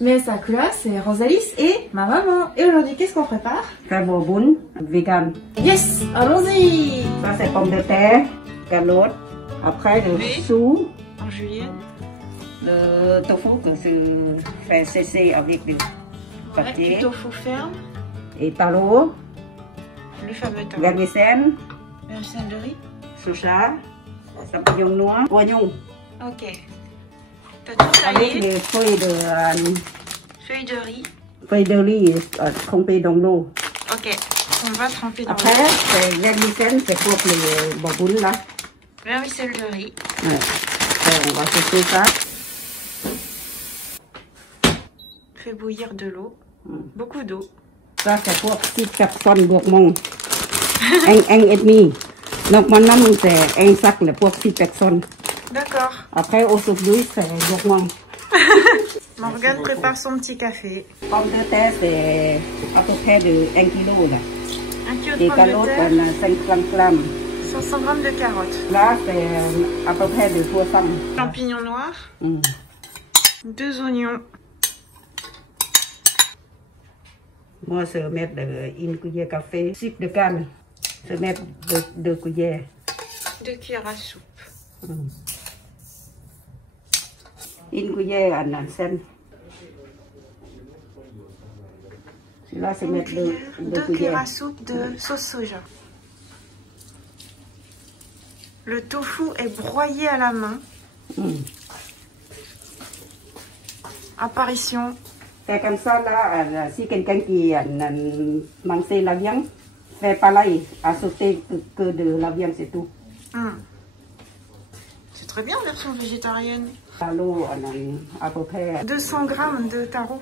Mais sa couleur, c'est Rosalis et ma maman. Et aujourd'hui, qu'est-ce qu'on prépare? Caboboun, vegan. Yes, allons-y. Ça c'est pommes de terre, carottes. Après le chou. En julienne. Le tofu que je fais sécher avec du papier. Du tofu ferme. Et talo. Le fameux talo. Vermicelle. Vermicelle de riz. Soja. Champignon noir. Oignon. Ok. T'as tout Avec taillé. les feuilles de riz. feuilles de riz trempées dans l'eau. Ok. On va tremper dans Après, c'est vermicelle, c'est pour les babounes là. vermicelle de riz. Ouais. Après, on va sécher ça. Fais bouillir de l'eau. Beaucoup d'eau. Ça, c'est pour 6 personnes gourmandes. Un et demi. Donc maintenant, c'est un sac pour 6 personnes. D'accord. Après, aujourd'hui, c'est gourmand. Morgane prépare son petit café. Pommes de terre, c'est à peu près de 1 kg. 1 kg de Les pommes de carottes, terre. on a 50 grammes. 500 g de carottes. Là, c'est à peu près de 300. Champignons noirs. 2 oignons. Moi, je vais mettre une cuillère café. Sucre de canne, je vais mettre 2 cuillères. 2 cuillères à soupe. Une cuillère en sel. Là, je vais mettre 2 cuillères cuillères. à soupe de sauce soja. Le tofu est broyé à la main. Apparition. C'est comme ça, là, si quelqu'un qui mange la viande, fait pareil, à sauter que de la viande, c'est tout. C'est très bien, version végétarienne. À l'eau, on a à peu près. 200 g de taro.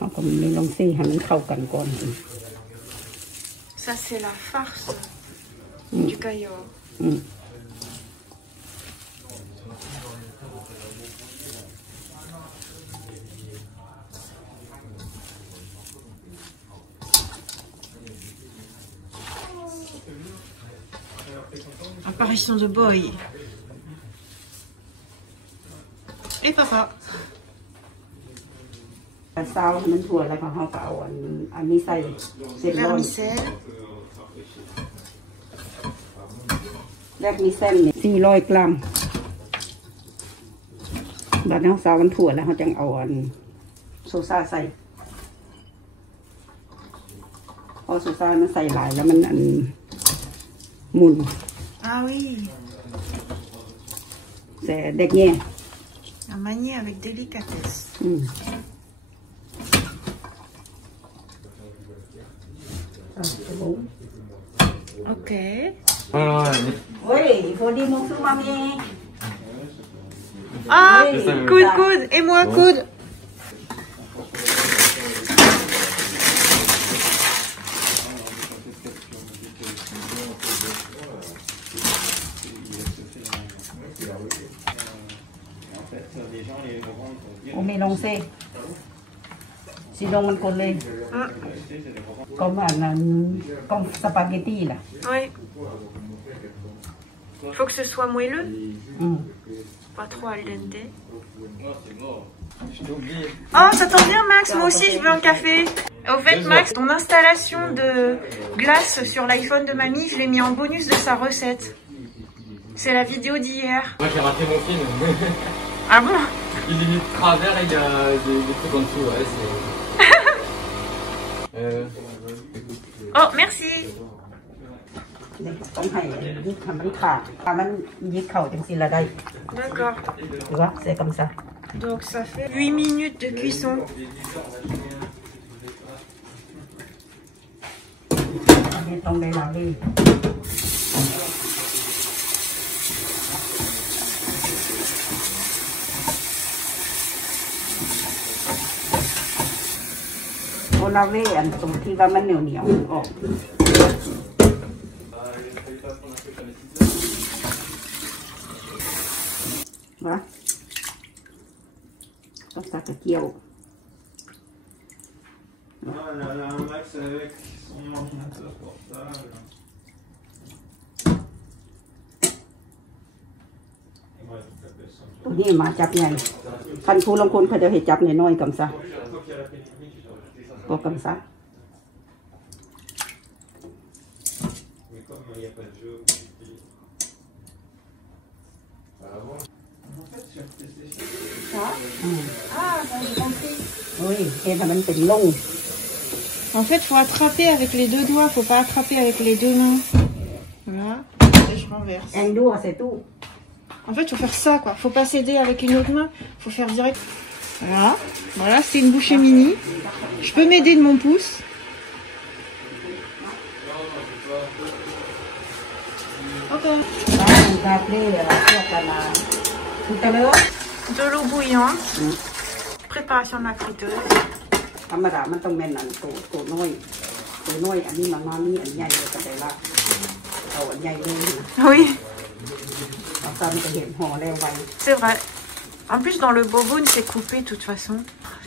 On va mélanger, on va faire comme Ça, c'est la farce du caillou. Apparition de Boy. Et papa. Sao mình thua là còn không có anh đi xay xịt luôn. Vermicelle. Vermicelle 400 grammes. Và nó sao mình thua là họ chẳngเอาsosa xay. พอ sosa มันใส่หลายแล้วมันหมุน Ah oui. C'est dernier. À manier avec délicatesse. Ok. Oui, il faut dire bonjour, mamie. Ah, Oui. coude. Et moi, coude. On mélange. Sinon, on colle. Comme spaghetti, là. Oui. Il faut que ce soit moelleux. Pas trop al dente. Oh, ça tombe bien, Max. Moi aussi, je veux un café. Au fait, Max, ton installation de glace sur l'iPhone de mamie, je l'ai mis en bonus de sa recette. C'est la vidéo d'hier. Moi, j'ai raté mon film. Ah bon? Il est mis de travers et il y a des trucs en dessous. Ouais, Oh, merci. D'accord. Tu vois, c'est comme ça. Donc ça fait 8 minutes de cuisson. On laver tรงที่ว่ามันเหนียวออก Voilà. Comme ça, que quiero. Ah, il y a un Max avec son ordinateur portable. Ouais, tout à fait. ตัวนี้มาจับใหญ่คันผู้ลงคนเขาจะให้จับน้อยๆกำซะตัวกำซะ Mais comme il n'y a pas de jeu, en fait, sur PlayStation, Ah, j'ai compris. เฮ้ยเอ็นมันเป็นลง En fait, faut attraper avec les deux doigts, faut pas attraper avec les deux mains. Voilà, et je renverse. แองดัวใส่ตู้ En fait, faut faire ça, quoi. Faut pas s'aider avec une autre main, faut faire direct. Voilà, voilà, c'est une bouchée mini. Je peux m'aider de mon pouce. Ok. De l'eau bouillante. Préparation de la friteuse. ธรรมดามันต้องแม่นอันตัวน้อยอันนี้มันน้อยนี่อันใหญ่เลยก็ได้ละเอาอันใหญ่เลยนะ Oui, เอาซ้ำจะเห็นห่อแล้วไว้ c'est vrai. En plus, dans le boboon, c'est coupé de toute façon.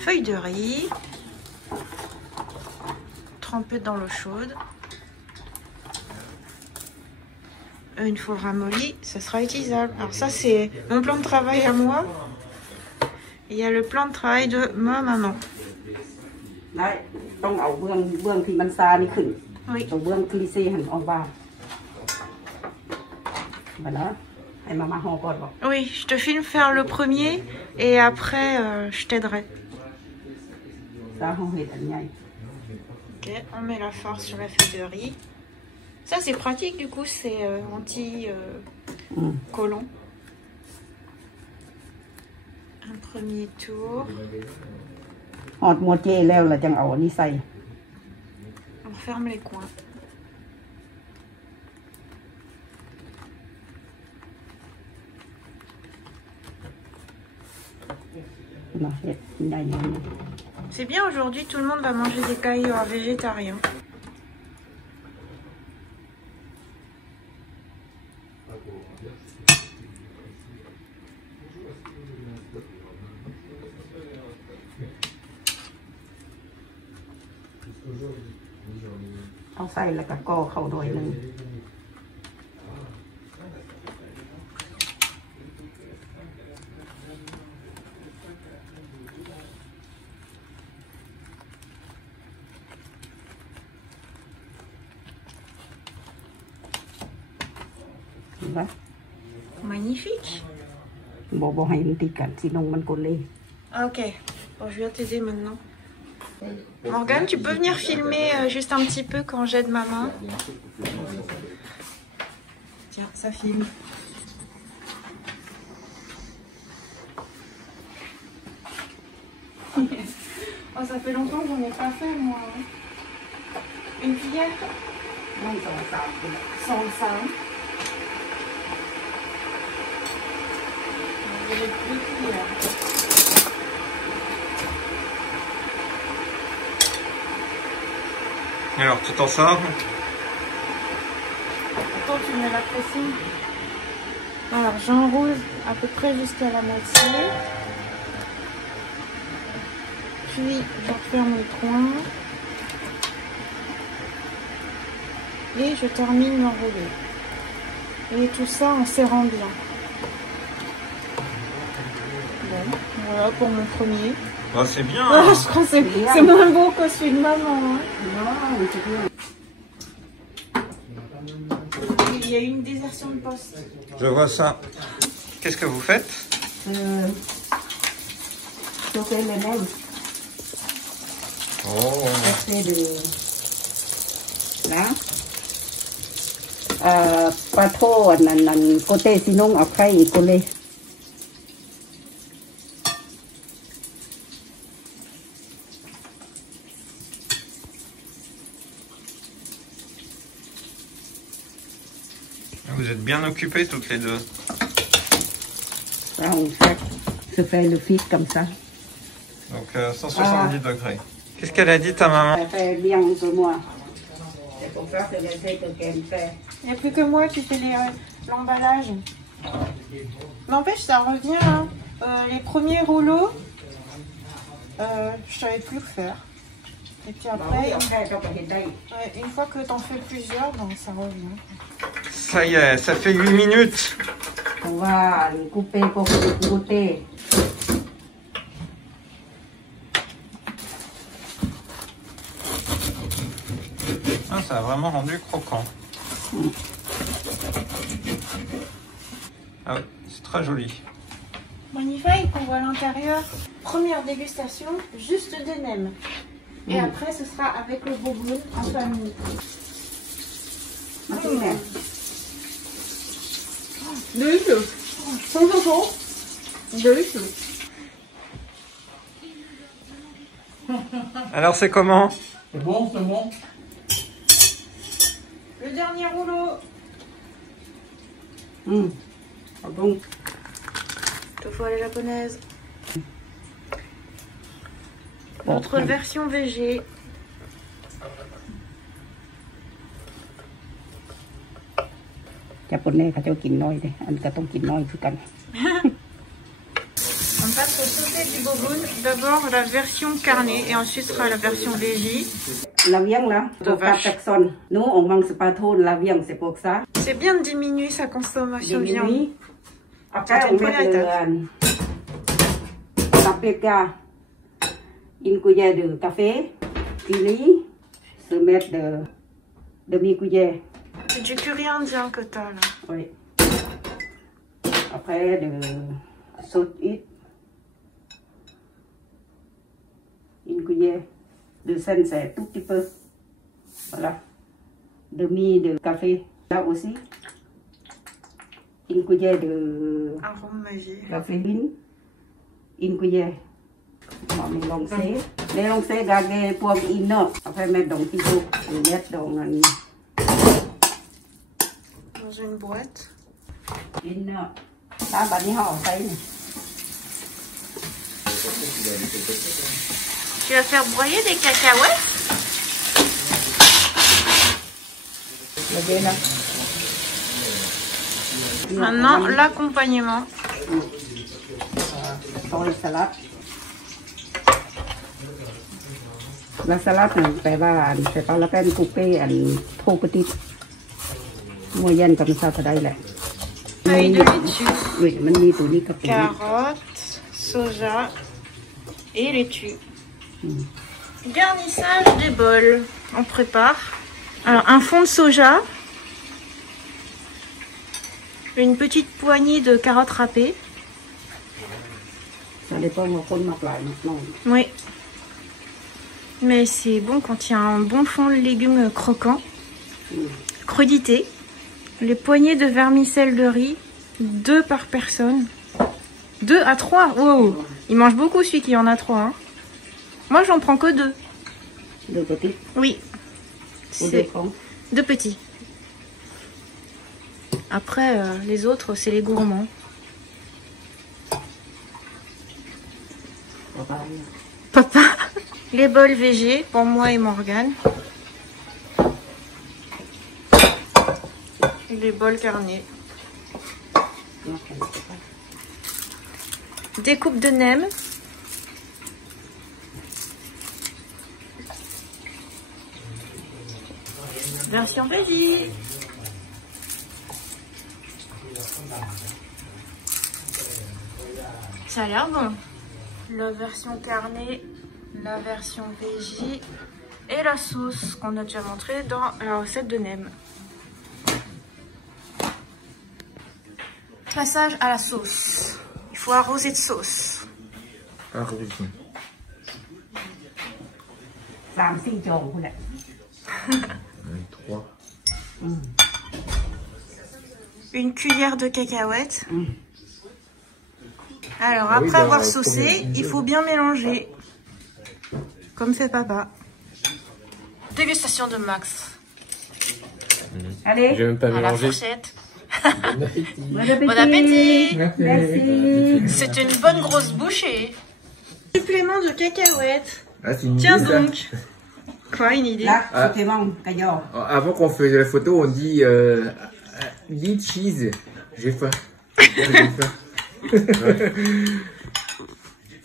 Feuille de riz. Trempée dans l'eau chaude. Une fois ramolli, ça sera utilisable. Alors ça, c'est mon plan de travail à moi. Il y a le plan de travail de ma maman. ได้ต้องเอาเบื้องที่มันซานี่ขึ้น Oui. ตัวเบื้องคลีเซ่หันออกบ้างมาแล้วให้มาห่อก่อนบอก Oui, je te filme faire le premier et après, je t'aiderai. ซาห่อเห็ดอันใหญ่ Ok, on met la farce sur la feuille de riz. Ça, c'est pratique, du coup, c'est anti-collant. Un premier tour. หอดหมดเจ้แล้วเราจังเอาอันนี้ใส่ On ferme les coins. เนาะเห็ดใหญ่อย่างนี้ C'est bien, aujourd'hui, tout le monde va manger des cailloux végétariens.เอาใส่แล้วก็ก่อเข้าหน่อยหนึง เห็นปะ Magnifique. บอกให้มันติดกันสินงมันกดเลย Ah, ok, bon, je viens t'aider maintenant. Morgane, tu peux venir filmer juste un petit peu quand j'aide maman. Tiens, ça filme. Oh, ça fait longtemps que j'en ai pas fait, moi. Une cuillère ไม่สองสามคนละ sans ça. J'ai deux cuillères. Alors, tu t'en sors? Attends, tu mets la pression. Alors, j'enroule à peu près jusqu'à la moitié. Puis, je referme le coin. Et je termine d'enrouler. Et tout ça en serrant bien. Bon, voilà pour mon premier. Bah, c'est bien. Ah, je crois que c'est moins beau que celui de maman. Hein. น้องจะเพื่อน Il y a eu une désertion de poste. Je vois ça. Qu'est-ce que vous faites? โจเฟนเลยแม่ Oh. เฟนเลยนะปลาโทษนั่นโกเตซินงเอาไข่อีกคนเลย Vous êtes bien occupées toutes les deux. Ça, on fait le fit comme ça. Donc 170 degrés. Qu'est-ce qu'elle a dit ta maman? Ça fait bien pour moi. C'est pour ça que j'ai fait que qu'elle fait. Il n'y a plus que moi qui fais l'emballage. N'empêche, ça revient. Hein. Les premiers rouleaux, je savais plus le faire. Et puis après, une fois que tu en fais plusieurs, donc ça revient. Ça y est, ça fait 8 minutes On va couper pour goûter. Ah, ça a vraiment rendu croquant. Ah oui, c'est très joli. Magnifique, on voit l'intérieur. Première dégustation, juste des nems. Et après, ce sera avec le boboon en famille. Délicieux. Sans chaud. Délicieux. Alors c'est comment? C'est bon, c'est bon. Le dernier rouleau. Bon. Tofu à la japonaise. Notre version végé. Japonais เขาจะกินน้อยเลยอันก็ต้องกินน้อยคือกัน On passe au sauté du boboon. D'abord la version carnée et ensuite sera la version végé. La viande là, De vache. personne. Nous on mange pas trop la viande, c'est pour ça. C'est bien de diminuer sa consommation de viande. Après on met le paprika, une cuillère de café, curry, se mettre de demi-cuillère. C'est du curry indien que t'as là. Oui. Après de saute huile, une cuillère de sel, c'est tout petit peu. Voilà. Demi de café là aussi. Une cuillère de Arôme magique. caféine. Une cuillère. On va mélanger. Mélanger gagner pour une heure. Après mettre dans le frigo. Mettre dans une boîte. une heure. Ça va đi họ thấy này. Tu vas faire broyer des cacahuètes? Maintenant, l'accompagnement. Pour la salade. La salade này phải là c'est pas la peine couper en trop petite. Moyenne comme ça đây này. Feuille de laitue. Oui, mình đi tụi đi cặp. Carottes, soja et laitue. Garnissage des bols. On prépare. Alors, un fond de soja. Une petite poignée de carottes râpées. Ça dépend de con mặc lại non. Oui. Mais c'est bon quand il y a un bon fond de légumes croquants. Crudité. Les poignées de vermicelle de riz. 2 par personne. 2 à 3. Wow. Il mange beaucoup celui qui en a 3. Hein. Moi j'en prends que 2. 2 petites. Oui. Ou 2 grands. 2 petits. Après les autres c'est les gourmands. Papa. Les bols végés pour moi et Morgane. Et les bols carnés. Découpe de nems. Version végé. Ça a l'air bon. La version carnée, la version végé et la sauce qu'on a déjà montré dans la recette de nems. Passage à la sauce. Il faut arroser de sauce. Arroser. 3-4 chồn thôi này. 3. Une cuillère de cacahuètes. Alors Ah oui, après avoir bah, saucé, il faut bien mélanger. Comme fait papa. Dégustation de Max. Allez. Je vais même pas À la mélanger. fourchette. Bon appétit. Bon appétit. Merci. C'est une bonne grosse bouchée. Supplément de cacahuètes. Ah, c'est une Tiens idée, ça. donc. Quoi, une idée? Là, c'était bon, cà giò. Avant qu'on faisait la photo, on dit lead cheese. J'ai faim. J'ai faim.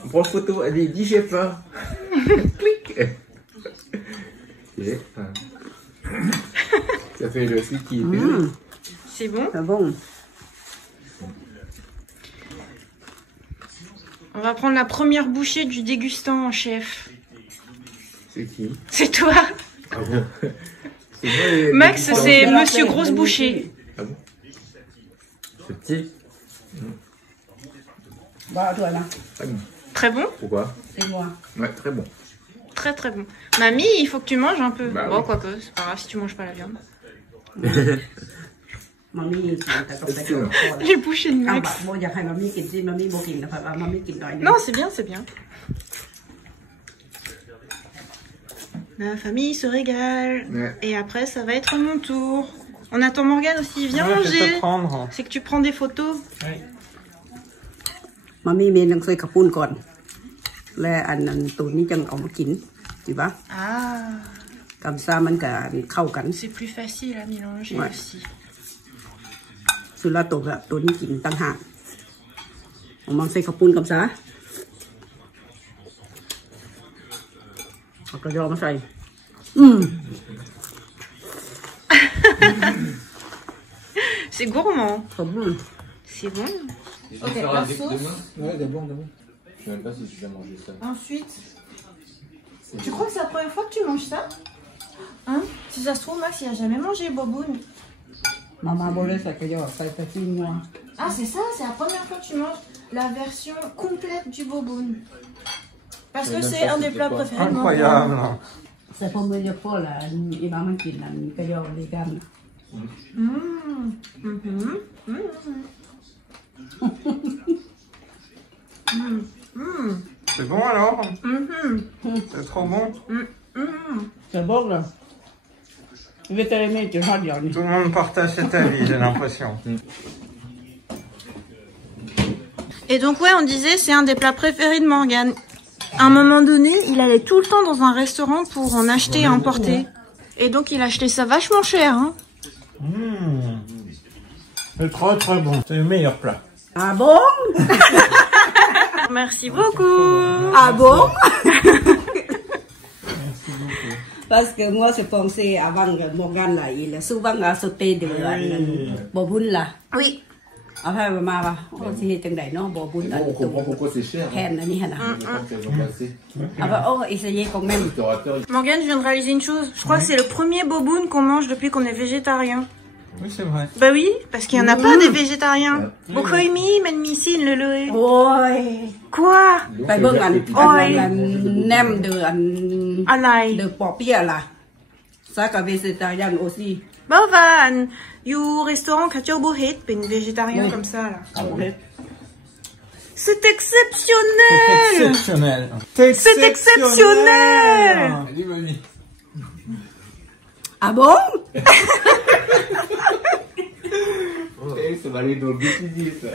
On prend photo, elle dit j'ai faim. Clic. J'ai faim. Ça fait le celui qui est C'est bon? C'est bon. On va prendre la première bouchée du dégustant, chef. C'est qui? C'est toi. Ah bon? C'est moi, les Max, dégustants. c'est Monsieur Grosse Bouchée. Ah bon? C'est petit. Bah, toi là, Très bon. Très bon. Pourquoi? c'est moi. Ouais, très bon. Très très bon. Mamie, il faut que tu manges un peu. Bah Bon, oui. quoique, c'est pas grave si tu manges pas la viande. Mamie, c'est Excellent. Les bouchées de Ah Max. bah, moi, il y a mamie qui dit, mamie, bon, qui n'a pas, mamie qui n'a Non, c'est bien, c'est bien. La famille se régale. Ouais. Et après, ça va être mon tour. On attend Morgane aussi. Viens Ouais, je vais manger. te prendre. C'est que tu prends des photos. Oui. mamie มีหนังสือขับปุ้นก่อนและอันนั้นตัวนี้จังเอามากินถูกปะ Ah, กับซามันก็เข้ากัน c'est plus facile à mélanger Ouais. aussi. สุดละตัวนี้กินต่างหากเอามาใส่ขับปุ้นกับซาเอากระยอมาใส่C'est gourmand. ขับปุ้น C'est bon. Ok, la sauce. Ouais, d'abord. Je sais même pas si tu vas manger ça. Ensuite, tu crois que c'est la première fois que tu manges ça? Hein? Si ça se trouve, Max, il a jamais mangé boboon. มาโบเลยใส่กระยอใส่ตะกี้งัว Ah, c'est ça, c'est la première fois que tu manges la version complète du boboon. Parce que même c'est pas un des c'était plats quoi. préférés de mon Incroyable. ใส่พวกมือเยอะพอละอีบ้ามันกินนั่นกระยอเลยกัน C'est bon alors? C'est trop bon? จะบอกเลยเวทเรเมจะทอดเดียวนี่ Tout le monde partage cet avis, j'ai l'impression. Et donc ouais, on disait c'est un des plats préférés de Morgane. À un moment donné, il allait tout le temps dans un restaurant pour en acheter et emporter. Et donc il achetait ça vachement cher. Hein. C'est trop très bon. C'est le meilleur plat. Ah bon? Merci beaucoup. Ah bon? Parce que moi, je pensais avant que Morgane, là, il a souvent sauté de bobun là. Oui. Après, maman, c'est un day, non? Bobun là. On comprend pourquoi c'est cher. Hen, là, ni hen, là. Je pense qu'elles ont passé. Après, oh, essayez quand même. Restaurateur, Morgane, je viens de réaliser une chose. Je crois que c'est le premier boboon qu'on mange depuis qu'on est végétarien. Oui, c'est vrai. Bah oui, parce qu'il y en a pas des végétariens. Bokoimi, menmisin, le loé. Ôi, Quoi? phải bưng ăn nem de Alay. de bò pia là. Ça cả végétarien aussi. Bah va, you restaurant Katio Bohet, ben végétarien Oui. comme ça là. Ah bon? C'est exceptionnel! Exceptionnel. C'est exceptionnel! Allez, mamie. Ah bon? Ça va aller dans le bêtisier, ça.